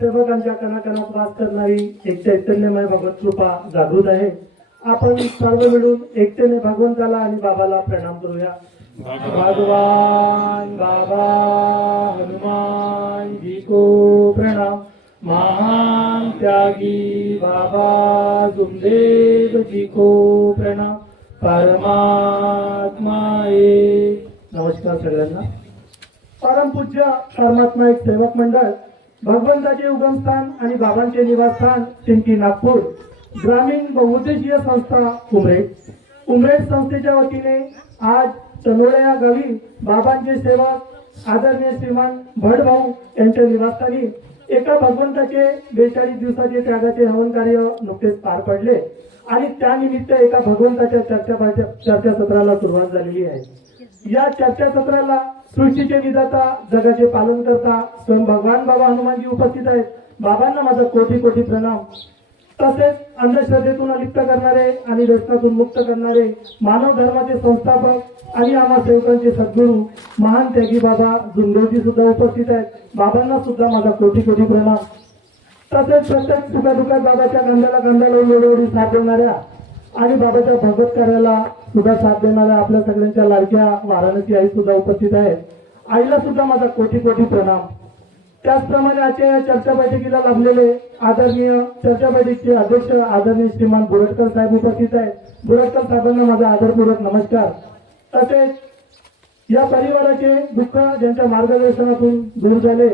सेवकांच्या कणाकणात वास करणारी एक चैतन्यमय भगवत कृपा जागृत आहे। आपण सर्व मिळून एकतेने भगवंताला आणि बाबाला प्रणाम करूया। भगवान बाबा हनुमान जी को प्रणाम। महान त्यागी बाबा गुरुदेव जी को प्रणाम। परमात्मा एक। नमस्कार सगळ्यांना। परमपूज्य परमात्मा एक सेवक मंडळ, भगवंताचे उगमस्थान आणि बाबांचे निवासस्थान सिंटी नागपूर, ग्रामीण बहुउद्देशीय संस्था उमरेड संस्थेच्या वतीने आज चनोळे या गावी बाबांचे सेवक आदरणीय श्रीमान भडभाऊ यांच्या निवासस्थानी एका भगवंताचे 42 दिवसाचे त्यागाचे हवन कार्य नुकतेच पार पडले आणि त्यानिमित्त एका भगवंताच्या चर्चासत्राला सुरुवात झालेली आहे। या चर्चासत्राला सृष्टीचे विधाता, जगाचे पालन करता स्वयं भगवान बाबा हनुमानजी उपस्थित आहेत। बाबांना माझा कोटी कोटी प्रणाम। तसेच अंधश्रद्धेतून अलिप्त करणारे आणि व्यसनातून मुक्त करणारे मानव धर्माचे संस्थापक आणि आम्हा सेवकांचे सद्गुरू महान त्यागी बाबा जुंगोजी सुद्धा उपस्थित आहेत। बाबांना सुद्धा माझा कोटी कोटी प्रणाम। तसेच प्रत्येक सुखदुःखात बाबाच्या कांद्याला कांदा लावून वेळोवेळी साथ देणाऱ्या आणि बाबाच्या भगवत कार्याला सुद्धा साथ देणाऱ्या आपल्या सगळ्यांच्या लाडक्या वाराणसी आई सुद्धा उपस्थित आहेत। आईला सुद्धा माझा कोटी कोटी प्रणाम। त्याचप्रमाणे आजच्या या चर्चा बैठकीला लाभलेले आदरणीय चर्चा बैठकीचे अध्यक्ष आदरणीय श्रीमान बोरटकर साहेब उपस्थित आहेत। बोरटकर साहेबांना माझा आदरपूर्वक नमस्कार। तसेच या परिवाराचे दुःख ज्यांच्या मार्गदर्शनातून दूर झाले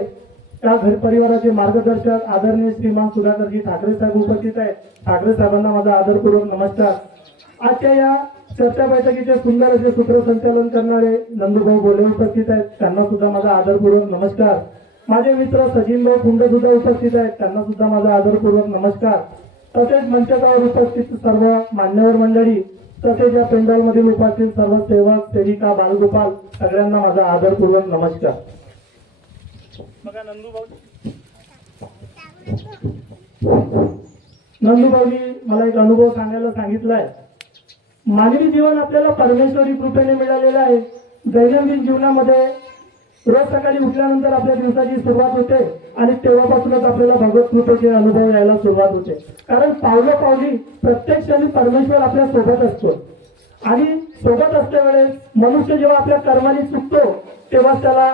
त्या घर परिवाराचे मार्गदर्शक आदरणीय श्रीमान सुधाकरजी ठाकरे साहेब उपस्थित आहेत। ठाकरे साहेबांना माझा आदरपूर्वक नमस्कार। आजच्या या चर्चा बैठकीचे सुंदर असे सूत्रसंचालन करणारे नंदूभाऊ बोले उपस्थित आहेत। त्यांना सुद्धा माझा आदरपूर्वक नमस्कार। माझे मित्र सचिनभाऊ कुंड सुद्धा उपस्थित आहेत। त्यांना सुद्धा माझा आदरपूर्वक नमस्कार। तसेच मंचावर उपस्थित सर्व मान्यवर मंडळी, तसेच या पेंडॉल मधील उपस्थित सर्व सेवक सेविका बालगोपाल सगळ्यांना माझा आदरपूर्वक नमस्कार। बघा नंदूभाऊनी मला एक अनुभव सांगायला सांगितलाय। मानवी जीवन आपल्याला परमेश्वरी कृपेने मिळालेलं आहे। दैनंदिन जीवनामध्ये रोज सकाळी उठल्यानंतर आपल्या दिवसाची सुरुवात होते आणि तेव्हापासूनच आपल्याला भगवत कृपेचे अनुभव यायला सुरुवात होते। कारण पावलोपावली प्रत्येक क्षणी परमेश्वर आपल्या सोबत असतो आणि सोबत असल्या वेळेस मनुष्य जेव्हा आपल्या कर्माने चुकतो तेव्हा त्याला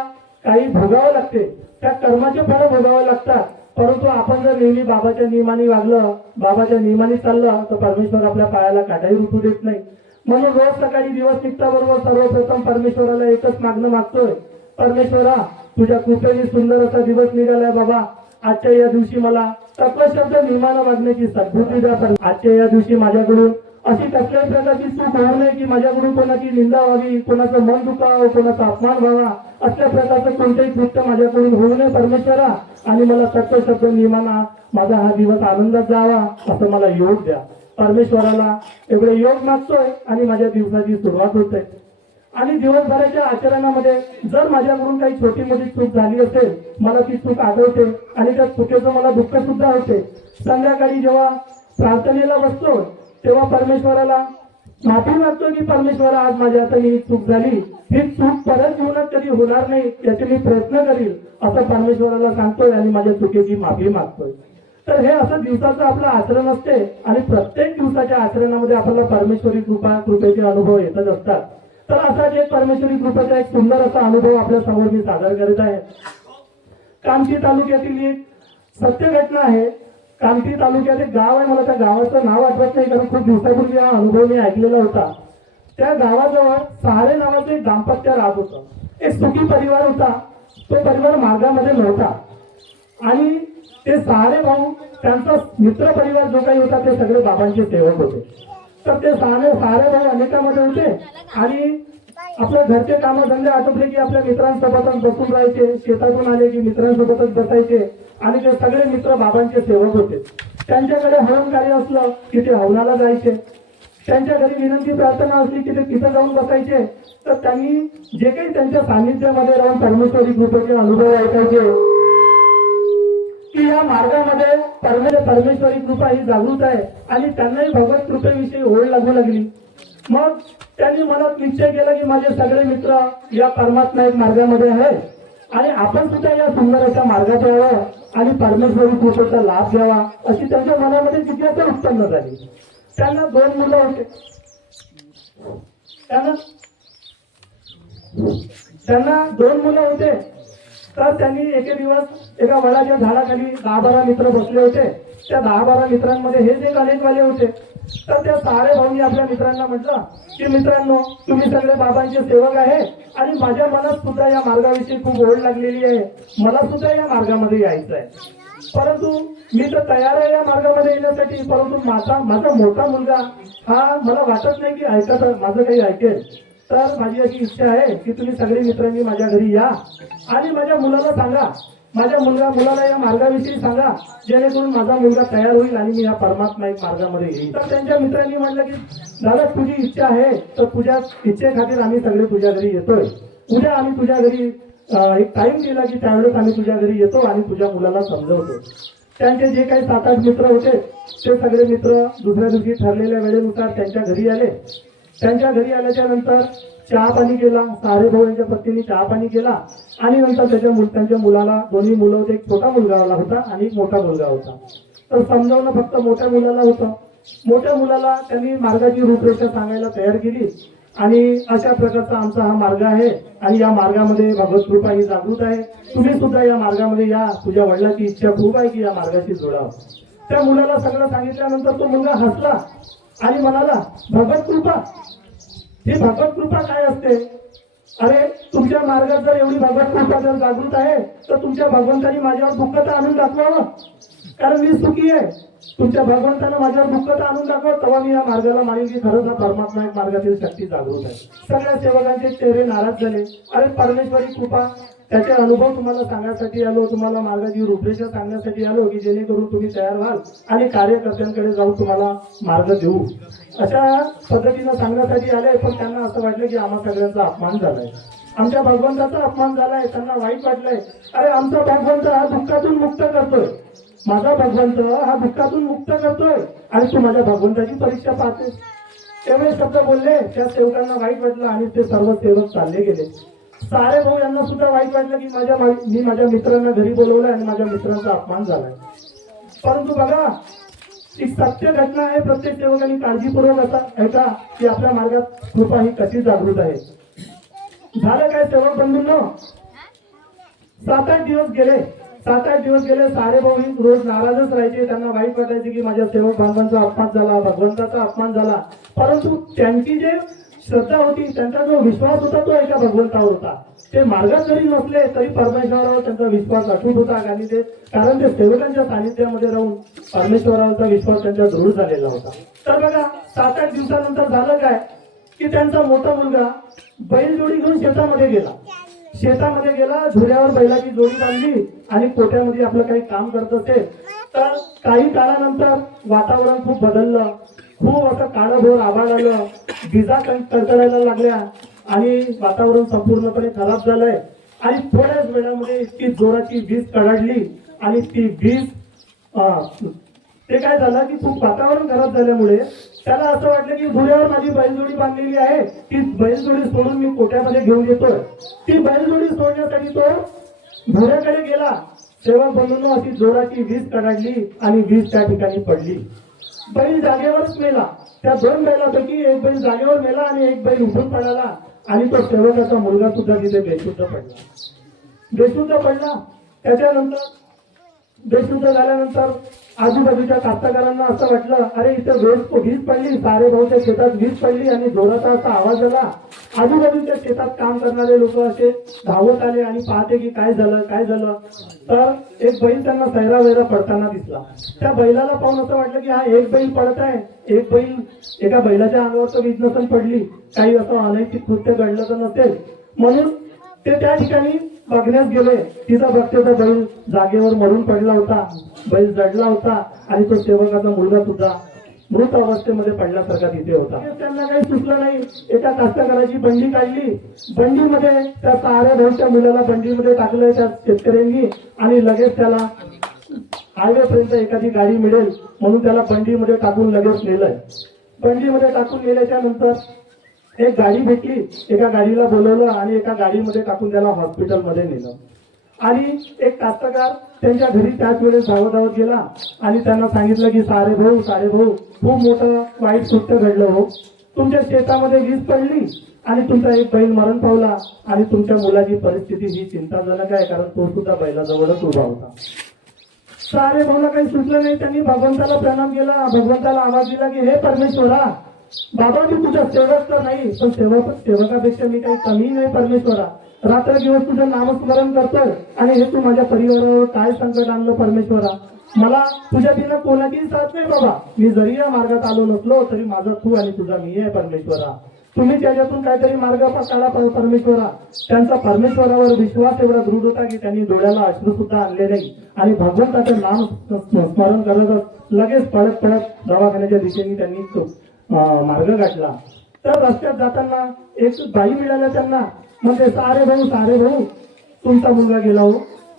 काही भोगावं लागते, त्या कर्माचे फळ भोगावे लागतात। परंतु आपण जर नेहमी बाबाच्या नियमाने वागलं, बाबाच्या नियमाने चाललं तर परमेश्वर आपल्या पायाला काटाही रुतू देत नाही। म्हणून रोज सकाळी दिवस निघताबरोबर सर्वप्रथम परमेश्वराला एकच मागणं मागतोय, परमेश्वरा तुझ्या कृपेने सुंदर असा दिवस निघालाय बाबा। आजच्या या दिवशी मला तत्वशब्द नियमानं वागण्याची सद्बुद्धी द्या। आजच्या या दिवशी माझ्याकडून अशी कसल्याही प्रकारची चूक होऊ नये की माझ्याकडून कोणाची निंदा व्हावी, कोणाचं मन दुखावं, कोणाचा अपमान व्हावा, असल्या प्रकारचं कोणतेही कृत्य माझ्याकडून होऊ नये परमेश्वरा। आणि मला तत्वशब्द नियमाना माझा हा दिवस आनंदात जावा असं मला योग द्या। परमेश्वराला एवढे योग मागतोय आणि माझ्या दिवसाची सुरुवात होते। आणि दिवसभराच्या आचरणामध्ये जर माझ्याकडून काही छोटी मोठी चूक झाली असेल, मला ती चूक आठवते आणि त्या चुकीचं मला दुःख सुद्धा होते। संध्याकाळी जेव्हा प्रार्थनेला बसतो तेव्हा परमेश्वराला माफी मागतो की परमेश्वरा आज माझ्या हाताने चूक झाली, ही चूक परत जीवनात कधी होणार नाही याचे मी प्रयत्न करील असं परमेश्वराला सांगतोय आणि माझ्या चुकीची माफी मागतोय। तर हे असं दिवसाचं आपलं आचरण असते आणि प्रत्येक दिवसाच्या आचरणामध्ये आपल्याला परमेश्वरी कृपेचे अनुभव येतच असतात। तर असाच एक परमेश्वरी कृपेचा एक सुंदर असा अनुभव आपल्या समोर मी सादर करीत आहे। कामठी तालुक्यातील एक सत्य घटना आहे। कामठी तालुक्यात एक गाव आहे, मला त्या गावाचं नाव आठवत नाही कारण खूप दिवसापूर्वी हा अनुभव मी ऐकलेला होता। त्या गावाजवळ सहारे नावाचं एक दाम्पत्य राहत होतं। एक सुखी परिवार होता, तो परिवार मार्गामध्ये नव्हता आणि ते सहारे भाऊ त्यांचा मित्र परिवार जो काही होता ते सगळे बाबांचे सेवक होते। तर ते सहारे भाऊ अनेकामध्ये होते आणि आपल्या घरचे कामं धंदे आटोपले की आपल्या मित्रांसोबतच बसून राहायचे, शेतातून आले की मित्रांसोबतच बसायचे आणि ते सगळे मित्र बाबांचे सेवक होते। त्यांच्याकडे हवन कार्य असलं की ते हवनाला जायचे, त्यांच्या घरी विनंती प्रार्थना असली की ते तिथं जाऊन बसायचे। तर त्यांनी जे काही त्यांच्या सानिध्यामध्ये राहून परमेश्वरी कृपेचे अनुभव ऐकायचे की या मार्गामध्ये परमेश्वरी कृपा ही जागृत आहे आणि त्यांनाही भगवत कृपेविषयी ओढ लागू लागली। मग त्यांनी मनात निश्चय केला की माझे सगळे मित्र या परमात्मा एक मार्गामध्ये आहे आणि आपण सुद्धा या सुंदर अशा मार्गात यावं आणि परमेश्वरी कृपेचा लाभ घ्यावा अशी त्यांच्या मनामध्ये जिज्ञासा उत्पन्न झाली. त्यांना 2 मुलं होते. त्यांना 2 मुलं होते. तर त्यांनी एके दिवस एका वडाच्या झाडाखाली 10-12 मित्र बसले होते. त्या 10-12 मित्रांमध्ये हेच एक अनेकवाले होते. तर त्या सारे भाऊंनी आपल्या मित्रांना म्हटलं की मित्रांनो, तुम्ही सगळे बाबांचे सेवक आहे आणि माझ्या मनात सुद्धा या मार्गाविषयी खूप ओढ लागलेली आहे. मला सुद्धा या मार्गामध्ये यायचं आहे. परंतु मी तर तयार आहे या मार्गामध्ये येण्यासाठी. परंतु माझा मोठा मुलगा हा मला वाटत नाही की माझं काही ऐकेल. तर माझी अशी इच्छा आहे की तुम्ही सगळे मित्रांनी माझ्या घरी या आणि माझ्या मुलाला सांगा, माझ्या मुलाला या मार्गाविषयी सांगा, जेणेकरून माझा मुलगा तयार होईल आणि मी या परमात्मा एक मार्गामध्ये येईल. तर त्यांच्या मित्रांनी म्हटलं की दादा, तुझी इच्छा आहे तर तुझ्या इच्छेखातीर आम्ही सगळे तुझ्या घरी येतोय. उद्या आम्ही तुझ्या घरी एक टाइम दिला की त्यावेळेस आम्ही तुझ्या घरी येतो आणि तुझ्या मुलाला समजवतो. त्यांचे जे काही 7-8 मित्र होते ते सगळे मित्र दुसऱ्या दिवशी ठरलेल्या वेळेनुसार त्यांच्या घरी आले. त्यांच्या घरी आल्याच्या नंतर चहा पाणी केला. सारे भाऊ यांच्या पत्नीने चहा पाणी केला आणि नंतर त्यांच्या मुलाला 2 मुलं होते. एक छोटा मुलगा होता आणि एक मोठा मुलगा होता. तर समजावणं फक्त मोठ्या मुलाला होतं. मोठ्या मुलाला त्यांनी मार्गाची रूपरेषा सांगायला तयार केली आणि अशा प्रकारचा आमचा हा मार्ग आहे आणि या मार्गामध्ये भगवत कृपा ही जागृत आहे. तुम्ही सुद्धा या मार्गामध्ये या. तुझ्या वडिलांची इच्छा खूप आहे की या मार्गाशी जोडावं. त्या मुलाला सगळं सांगितल्यानंतर तो मुलगा हसला आणि म्हणाला, भगवत कृपा, ही भगवत कृपा काय असते? अरे, तुमच्या मार्गात जर एवढी भगवत कृपा जर जागृत आहे तर तुमच्या भगवंतानी माझ्यावर दुःखता आणून दाखवावं, कारण मी सुखी आहे. तुमच्या भगवंतानं माझ्यावर दुःखता आणून दाखवा, तेव्हा मी या मार्गाला मानेल की खरंच हा परमात्मा एक मार्गातील शक्ती जागृत आहे. सगळ्या सेवकांचे चेहरे नाराज झाले. अरे, परमेश्वरी कृपा, त्याचे अनुभव तुम्हाला सांगण्यासाठी आलो, तुम्हाला मार्गाची रूपरेषा सांगण्यासाठी आलो की जेणेकरून तुम्ही तयार व्हाल आणि कार्यकर्त्यांकडे जाऊन तुम्हाला मार्ग देऊ, अशा पद्धतीनं सांगण्यासाठी आले. पण त्यांना असं वाटलं की आम्हा सगळ्यांचा अपमान झालाय, आमच्या भगवंताचा अपमान झालाय. त्यांना वाईट वाटलंय. अरे, आमचा भगवंत हा दुःखातून मुक्त करतोय, माझा भगवंत हा दुःखातून मुक्त करतोय आणि तू माझ्या भगवंताची परीक्षा पाहतेस. एवढे शब्द बोलले. त्या सेवकांना वाईट वाटलं आणि ते सर्व सेवक चालले गेले. सारे भाऊ यांना सुद्धा वाईट वाटलं की मी माझ्या मित्रांना घरी बोलवलंय आणि माझ्या मित्रांचा अपमान झालाय. परंतु बघा, ही सत्य घटना आहे. प्रत्येक सेवकांनी काळजीपूर्वक ऐका की आपल्या मार्गात कृपा ही कशी जागृत आहे. झालं काय सेवक बंधूंनो, 7-8 दिवस गेले. सारे भाऊ रोज नाराजच राहायचे. त्यांना वाईट वाटायचे की माझ्या सेवक बांधवांचा अपमान झाला, भगवंताचा अपमान झाला. परंतु त्यांची जे श्रद्धा होती, त्यांचा जो विश्वास होता तो एका भगवंतावर होता. ते मार्गात जरी नसले तरी परमेश्वरावर त्यांचा विश्वास अटूट होता. कारण ते सेवकांच्या सानिध्यामध्ये राहून परमेश्वरावरचा विश्वास त्यांच्या दृढ झालेला होता. तर बघा, 7-8 दिवसानंतर झालं काय की त्यांचा मोठा मुलगा बैलजोडी घेऊन शेतामध्ये गेला. झुल्यावर बैलाची जोडी बांधली आणि कोट्यामध्ये आपलं काही काम करत असेल. तर काही काळानंतर वातावरण खूप बदललं. खूप असं काळभोर आभाळ आलं, विजा कडकडायला लागल्या आणि वातावरण संपूर्णपणे खराब झालंय. आणि थोड्याच वेळामध्ये इतकी जोराची वीज कडाडली आणि ती वीज ते काय झालं की खूप वातावरण खराब झाल्यामुळे त्याला असं वाटलं की झुल्यावर माझी बैलजोडी बांधलेली आहे, ती बैलजोडी सोडून मी कोट्यामध्ये घेऊन येतोय. ती बैलजोडी सोडण्यासाठी तो झुल्याकडे गेला. सेवक बंधूंनो, अशी जोराची वीज कडाडली आणि वीज त्या ठिकाणी पडली. बैल जागेवरच मेला. त्या 2 बैलापैकी एक बैल जागेवर मेला आणि एक बैल उठून पडला आणि तो सेवकाचा मुलगा सुद्धा तिथे बेशुद्ध पडला. त्याच्यानंतर बेशुद्ध झाल्यानंतर आजूबाजूच्या कास्तकारांना असं वाटलं, अरे इथे वीज पडली, सारे भाऊच्या शेतात वीज पडली आणि जोराचा असा आवाज आला. आजूबाजूच्या शेतात काम करणारे लोक असे धावत आले आणि पाहते की काय झालं. तर एक बैल त्यांना सैरावैरा पडताना दिसला. त्या बैलाला पाहून असं वाटलं की हा एक बैल पडत आहे, एका बैलाच्या अंगावर तर वीज नसेल पडली, काही असं अनैतिक कृत्य घडलं तर नसेल. म्हणून ते त्या ठिकाणी बघण्यास गेले. तिथं बघते तर बैल जागेवर मरून पडला होता, बैल जडला होता आणि तो सेवकाचा मुलगा सुद्धा मृत अवस्थेमध्ये पडल्यासारखा तिथे होता. त्यांना काही सुचलं नाही. एका कास्तकाराची बंडी काढली. बंडीमध्ये त्या साऱ्या भाऊच्या मुलाला बंडीमध्ये टाकलंय त्या शेतकऱ्यांनी आणि लगेच त्याला हायवेपर्यंत एखादी गाडी मिळेल म्हणून त्याला बंडीमध्ये टाकून लगेच नेलंय. बंडीमध्ये टाकून नेल्याच्या नंतर एक गाडी भेटली. एका गाडीला बोलवलं आणि एका गाडीमध्ये टाकून त्याला हॉस्पिटलमध्ये नेलं. आणि एक कास्तकार त्यांच्या घरी त्याच वेळेस धावत गेला आणि त्यांना सांगितलं की सारे भाऊ खूप मोठं वाईट कृत्य घडलं हो. तुमच्या शेतामध्ये वीज पडली आणि तुमचा एक बैल मरण पावला आणि तुमच्या मुलाची परिस्थिती ही चिंताजनक आहे, कारण तो सुद्धा बैलाजवळच उभा होता. सारे भाऊला काही सुचलं नाही. त्यांनी भगवंताला प्रणाम केला, भगवंताला आवाज दिला की हे परमेश्वरा, बाबा मी तुझा सेवक तर नाही, पण सेवकापेक्षा मी काही कमी नाही परमेश्वरा. रात्र दिवस तुझं नामस्मरण करतोय आणि हे तू माझ्या परिवारावर काय संकट आणलं परमेश्वरा. मला तुझ्या बिना कोणाचीही साथ नाही बाबा. मी जरी या मार्गात आलो नसलो तरी माझा तू आणि तुझा मी आहे परमेश्वरा. तुम्ही त्याच्यातून काहीतरी मार्ग काढा परमेश्वरा. त्यांचा परमेश्वरावर विश्वास एवढा दृढ होता की त्यांनी डोळ्याला अश्रू सुद्धा आणले नाही आणि भगवंताचं नाम स्मरण करत लगेच पळत दवाखान्याच्या दिशेने त्यांनी मार्ग गाठला. तर रस्त्यात जाताना एक बाई मिळाल्या त्यांना. म्हणजे सारे भाऊ तुमचा मुलगा गेला हो.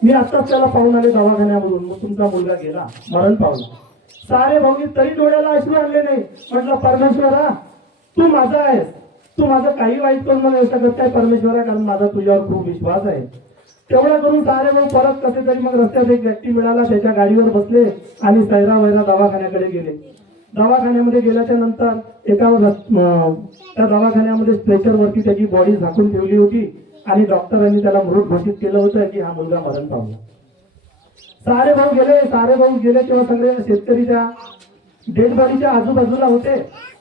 मी आत्ताच त्याला पाहून आले दवाखान्यामधून. मग तुमचा मुलगा गेला, मरण पावला. सारे भाऊनी तरी डोळ्याला अश्रू आणले नाही. म्हटलं परमेश्वरा तू माझा आहेस, तू माझं काही वाईट करून मला शकत काय परमेश्वरा, कारण माझा तुझ्यावर खूप विश्वास आहे. तेवढं करून सारे भाऊ परत कसे तरी मग रस्त्यात एक व्यक्ती मिळाला, त्याच्या गाडीवर बसले आणि सैरा वैरा दवाखान्याकडे गेले. दवाखान्यामध्ये गेल्याच्या नंतर त्या दवाखान्यामध्ये स्ट्रेचर वरती त्याची बॉडी झाकून ठेवली होती आणि डॉक्टरांनी त्याला मृत घोषित केलं होतं की हा मुलगा मरण पावला. सारे भाऊ गेले तेव्हा सगळे शेतकरी त्या डेड बॉडीच्या आजूबाजूला होते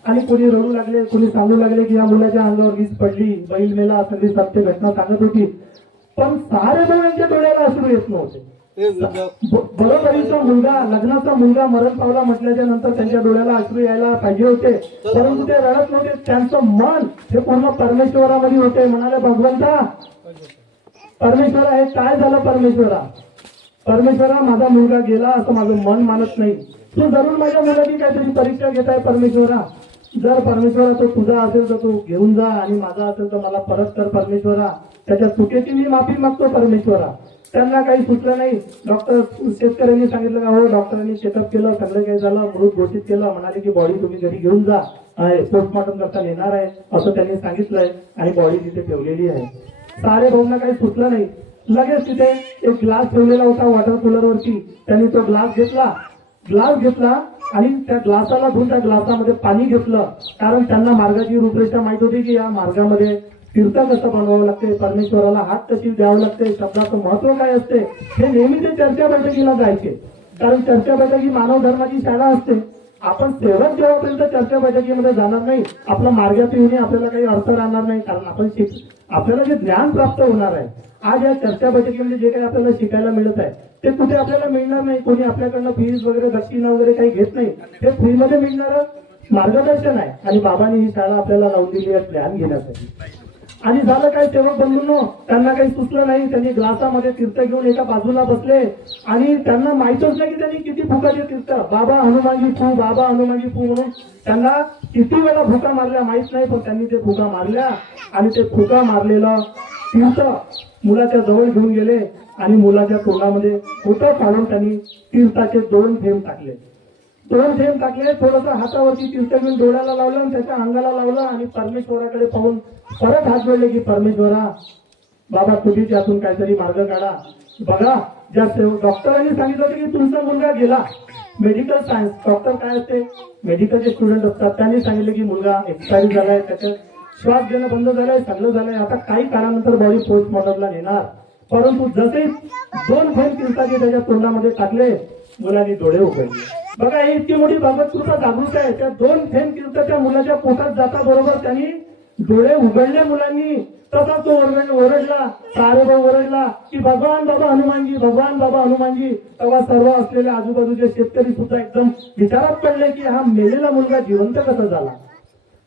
आणि कोणी रडू लागले, कोणी सांगू लागले की या मुलाच्या अंगावर वीज पडली, बैल मेला, सगळी सत्य घटना सांगत होती. पण सारे भाऊ यांच्या डोळ्याला अश्रू येत नव्हते. बरोबरीचा मुलगा, लग्नाचा मुलगा मरण पावला म्हटल्याच्या नंतर त्यांच्या डोळ्याला अश्रू यायला पाहिजे होते, परंतु ते रडत नव्हते. त्यांचं मन हे पूर्ण परमेश्वरामध्ये होते. म्हणाले भगवंता परमेश्वरा हे काय झालं परमेश्वरा माझा मुलगा गेला असं माझं मन मानत नाही. तू जरूर माझ्या मुलाची काहीतरी परीक्षा घेत आहे परमेश्वरा. जर परमेश्वरा तो तुझा असेल तर तू घेऊन जा आणि माझा असेल तर मला परत कर परमेश्वरा. त्याच्या चुकीची मी माफी मागतो परमेश्वरा. त्यांना काही सुचलं नाही. डॉक्टर शेतकऱ्यांनी सांगितलं का हो, डॉक्टरांनी चेकअप केलं, सगळं काही झालं, मृत घोषित केलं. म्हणाले की बॉडी तुम्ही घरी घेऊन जा, पोस्टमॉर्टम करता येणार आहे असं त्यांनी सांगितलंय आणि बॉडी तिथे ठेवलेली आहे. सारे भाऊंना काही सुचलं नाही. लगेच तिथे एक ग्लास ठेवलेला होता वॉटर कूलर वरती. त्यांनी तो ग्लास घेतला आणि त्या ग्लासाला धुवून त्या ग्लासामध्ये पाणी घेतलं, कारण त्यांना मार्गाची रूपरेषा माहित होती की या मार्गामध्ये तीर्थ कसं बनवावं लागते, परमेश्वराला हात कशी द्यावं लागते, शब्दाचं महत्व काय असते, हे नेहमी ते चर्चा बैठकीला जायचे. कारण चर्चा बैठकी मानव धर्माची शाळा असते. आपण सेवक जेव्हापर्यंत चर्चा बैठकीमध्ये जाणार नाही, आपल्या मार्गात येऊन आपल्याला काही अर्थ राहणार नाही. कारण आपल्याला जे ज्ञान प्राप्त होणार आहे, आज या चर्चा बैठकीमध्ये जे काही आपल्याला शिकायला मिळत आहे ते कुठे आपल्याला मिळणार नाही. कोणी आपल्याकडनं फीस वगैरे दक्षिणा वगैरे काही घेत नाही. ते फ्रीमध्ये मिळणारं मार्गदर्शन आहे आणि बाबांनी ही शाळा आपल्याला लावून दिली आहे ज्ञान घेण्यासाठी. आणि झालं काय, सेवक बंधूंनो, त्यांना काही सुचलं नाही. त्यांनी ग्लासामध्ये तीर्थ घेऊन एका बाजूला बसले आणि त्यांना माहितच नाही की त्यांनी किती फुकाचे तीर्थ, बाबा हनुमानजी फू म्हणून त्यांना किती वेळा फुका मारल्या माहित नाही. पण त्यांनी ते फुका मारल्या आणि ते फुका मारलेलं तीर्थ मुलाच्या जवळ घेऊन गेले आणि मुलाच्या तोंडामध्ये खोटं काढून त्यांनी तीर्थाचे 2 थेंब टाकले. थोडंसं हातावरती तीर्थ घेऊन डोळ्याला लावलं आणि त्याच्या अंगाला लावलं आणि परमेश्वराकडे पाहून परत हात जोडले की परमेश्वरा बाबा तुम्ही त्यातून काहीतरी मार्ग काढा. बघा, ज्या डॉक्टरांनी सांगितलं होतं की तुमचा मुलगा गेला, मेडिकल सायन्स डॉक्टर काय असते, मेडिकलचे स्टुडंट असतात, त्यांनी सांगितले की मुलगा एक्सपायरी झालाय, त्याच्यात श्वास घेणं बंद झालंय, सगळं झालंय, आता काही काळानंतर बॉडी पोस्टमॉर्टमला नेणार. परंतु जसे 2 थेंब तीर्थाचे त्याच्या तोंडामध्ये टाकले, मुलांनी डोळे उघडले. बघा, ही इतकी मोठी भगवत कृपा जागृत आहे. त्या 2 थेंब तीर्थाच्या मुलाच्या पोटात जाता बरोबर त्यांनी डोळे उघडले मुलांनी. तसा तो ओरडला, सारे भाऊ ओरडला की भगवान बाबा हनुमानजी. तेव्हा सर्व असलेले आजूबाजूचे शेतकरी सुद्धा एकदम विचारात पडले की हा मेलेला मुलगा जिवंत कसा झाला.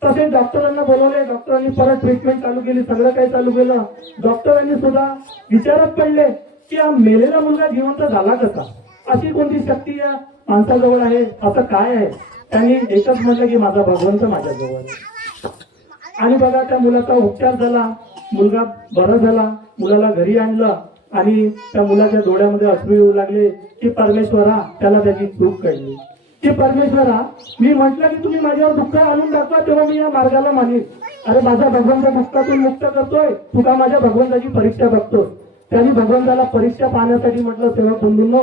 तसे डॉक्टरांना बोलवले, डॉक्टरांनी परत ट्रीटमेंट चालू केली, सगळं काही चालू केलं. डॉक्टरांनी सुद्धा विचारात पडले की हा मेलेला मुलगा जिवंत झाला कसा, अशी कोणती शक्ती या माणसाजवळ आहे, असं काय आहे. त्यांनी एकच म्हटलं की माझा भगवंत माझ्याजवळ आहे. आणि बघा, त्या मुलाचा उपचार झाला, मुलगा बरा झाला, मुलाला घरी आणलं आणि त्या मुलाच्या डोळ्यामध्ये अश्रू येऊ लागले की परमेश्वरा त्याला त्याची चूक कळली की परमेश्वरा मी म्हटलं की तुम्ही माझ्यावर दुःख आणून दाखवा तेव्हा मी या मार्गाला मानेन. अरे माझा भगवंत दुःखातून मुक्त करतोय, तुका माझ्या भगवंताची परीक्षा बघतो. त्यांनी भगवंताला परीक्षा पाहण्यासाठी म्हटलं, सेवक बंधूंनो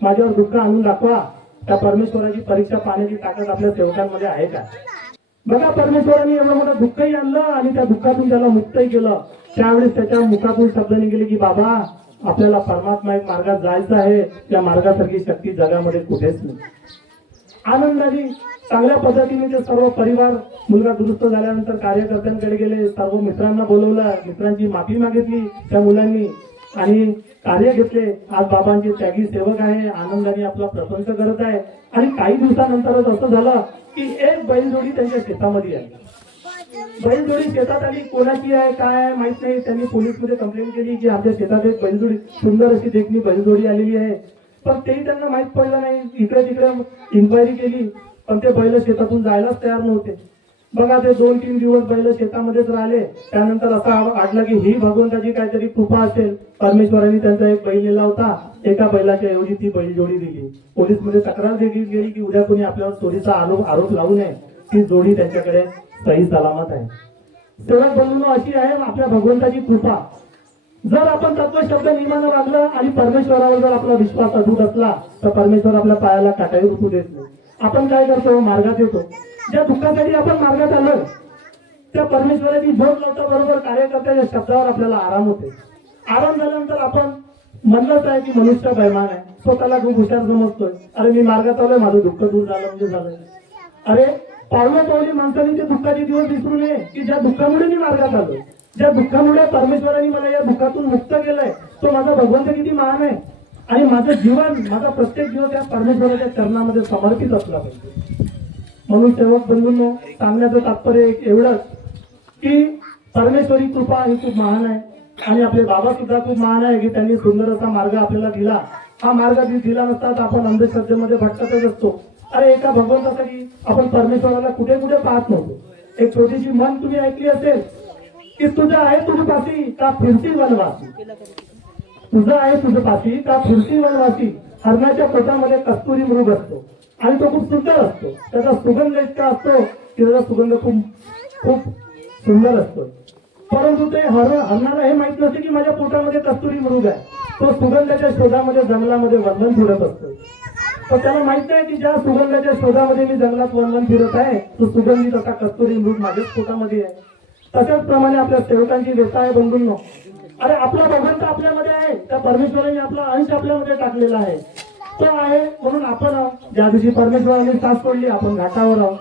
माझ्यावर दुःख आणून दाखवा. त्या परमेश्वराची परीक्षा पाहण्याची ताकद आपल्या सेवकांमध्ये आहे का? बघा, परमेश्वराने एवढं मोठं दुःखही आणलं आणि त्या दुःखातून त्याला मुक्तही केलं. त्यावेळेस त्याच्या मुखातून शब्द निघाले की बाबा आपल्याला परमात्मा एक मार्गात जायचं आहे, त्या मार्गासारखी शक्ती जगामध्ये कुठेच नाही. आनंदाने चांगल्या पद्धतीने ते सर्व परिवार, मुलगा दुरुस्त झाल्यानंतर कार्यकर्त्यांकडे गेले, सर्व मित्रांना बोलवलं, मित्रांची माफी मागितली त्या मुलांनी आणि कार्य घेतले. आज बाबांचे त्यागी सेवक आहे, आनंदाने आपला प्रपंच करत आहे. आणि काही दिवसानंतरच असं झालं की एक बैलजोडी त्यांच्या शेतामध्ये आली. बैलजोडी शेतात आली, कोणाची आहे काय आहे माहित नाही. त्यांनी पोलीसमध्ये कंप्लेंट केली की आमच्या शेतात एक बैलजोडी, सुंदर अशी देखणी बैलजोडी आलेली आहे. पण तेही त्यांना माहित पडलं नाही. इकडे तिकडे इन्क्वायरी केली पण ते बैल शेतातून जायलाच तयार नव्हते. बघा, ते 2-3 दिवस बैल शेतामध्येच राहिले. त्यानंतर असं वाटलं की ही भगवंताची काहीतरी कृपा असेल. परमेश्वरांनी त्यांचा एक बैल नेला होता, एका बैलाच्या ऐवजी ती बैलजोडी दिली. पोलीसमध्ये तक्रार दिली गेली की उद्या कोणी आपल्यावर चोरीचा आरोप लावू नये. ती जोडी त्यांच्याकडे सही सलामत आहे. सेवक बंधूंनो, अशी आहे आपल्या भगवंताची कृपा. जर आपण तत्व शब्द नियमानं वागलं आणि परमेश्वरावर जर आपला विश्वास अटूट असला तर परमेश्वर आपल्या पायाला काटाही रुतू देत नाही. आपण काय करतो, मार्गात येतो. ज्या दुःखासाठी आपण मार्गात आलो त्या परमेश्वराची झोप लावता बरोबर कार्यकर्त्याच्या शब्दावर आपल्याला आराम होते. आराम झाल्यानंतर आपण म्हणलंच आहे की मनुष्य बैमान आहे, स्वतःला खूप हुशार समजतोय. अरे मी मार्गात आलोय, माझं दुःख दूर झालं म्हणजे झालं. अरे पावलं पावली माणसाने ते दुःखाचे दिवस विसरू नये की ज्या दुःखामुळे मी मार्गात आलोय, ज्या दुःखामुळे परमेश्वराने मला या दुःखातून मुक्त केलंय, तो माझा भगवंत किती महान आहे. आणि माझं जीवन, माझा प्रत्येक दिवस या परमेश्वराच्या चरणामध्ये समर्पित असला पाहिजे. म्हणून सेवक बंधूंनो, सांगण्याचं तात्पर्य एवढंच की परमेश्वरी कृपा ही खूप महान आहे. आणि आपले बाबा सुद्धा खूप महान आहे की त्यांनी सुंदर असा मार्ग आपल्याला दिला. हा मार्ग दिला नसता तर आपण अंधश्रद्धेमध्ये भटकतच असतो. अरे एका भगवंतासाठी आपण परमेश्वराला कुठे कुठे पाहत नव्हतो. एक छोटीशी म्हण तुम्ही ऐकली असेल की तुझं आहे तुझं पासी का फिरती वनवासी, तुझं आहे तुझं पासी का फिरती वनवासी. हरणाच्या पोटामध्ये कस्तुरी मृग असतो आणि तो खूप सुंदर असतो. त्याचा सुगंध इतका असतो की त्याचा सुगंध खूप सुंदर असतो. परंतु ते हरणाला हे माहित नसते की माझ्या पोटामध्ये कस्तुरी मृग आहे. तो सुगंधाच्या शोधामध्ये जंगलामध्ये वंदन फिरत असतो. तर त्याला माहित नाही की ज्या सुगंधाच्या शोधामध्ये मी जंगलात वंदन फिरत आहे तो सुगंधित असा कस्तुरी मृग माझ्याच पोटामध्ये आहे. तशाच प्रमाणे आपल्या सेवकांची व्यथा आहे बंधूंनो. अरे आपला भगवंत आपल्यामध्ये आहे, त्या परमेश्वराने आपला अंश आपल्यामध्ये टाकलेला आहे. तो आहे म्हणून आपण, ज्या दिवशी परमेश्वराने साथ सोडली आपण घाटावर आहोत.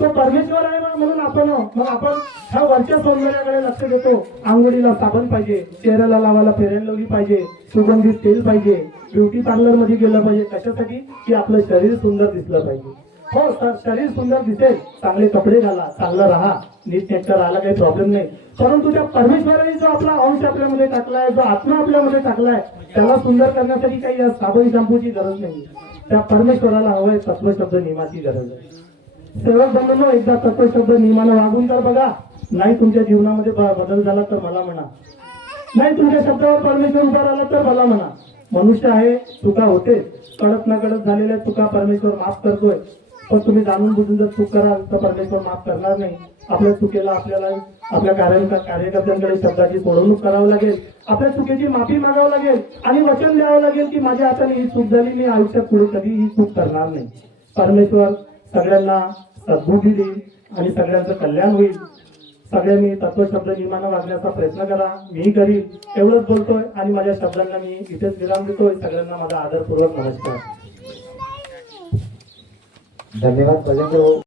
तो परमेश्वर आहे म्हणून आपण, मग आपण ह्या वरच्या सौंदर्याकडे लक्ष देतो. आंघोळीला साबण पाहिजे, चेहऱ्याला लावायला फेरेन लावली पाहिजे, सुगंधित तेल पाहिजे, ब्युटी पार्लर मध्ये गेलं पाहिजे. कशासाठी की आपलं शरीर सुंदर दिसलं पाहिजे. हो सर, शरीर सुंदर दिसेल, चांगले कपडे घाला, चांगलं राहा, नीट नेटकं राहायला काही प्रॉब्लेम नाही. परंतु त्या परमेश्वराने जो आपला अंश आपल्यामध्ये टाकलाय, जो आत्मा आपल्यामध्ये टाकलाय, त्याला सुंदर करण्यासाठी काही या साबण शॅम्पूची गरज नाही. त्या परमेश्वराला हवंय तत्वशब्द नियमाची गरज आहे. सेवक बंधूंनो, एकदा तत्वशब्द नियमानं वागून तर बघा. नाही तुमच्या जीवनामध्ये बदल झाला तर मला म्हणा, नाही तुमच्या शब्दावर परमेश्वर उभा राहिला तर मला म्हणा. मनुष्य आहे, चुका होते, कडक ना कडक झालेल्या चुका परमेश्वर माफ करतोय. पण तुम्ही जाणून बुजून जर चूक कराल तर परमेश्वर माफ करणार नाही. आपल्या चुकीला आपल्याला आपल्या कार्यकर्त्यांकडे शब्दाची सोडवणूक करावी लागेल, आपल्या चुकीची माफी मागावी लागेल आणि वचन द्यावं लागेल की माझ्या हाताने ही चूक झाली, मी आयुष्यात पुढे कधी ही चूक करणार नाही. परमेश्वर सगळ्यांना सद्बुद्धी देईल आणि सगळ्यांचं कल्याण होईल. सगळ्यांनी तत्वशब्द नियमानं वागण्याचा प्रयत्न करा. मी करीन एवढंच बोलतोय आणि माझ्या शब्दांना मी इथेच विराम देतोय. सगळ्यांना माझा आदरपूर्वक नमस्कार. धन्यवाद.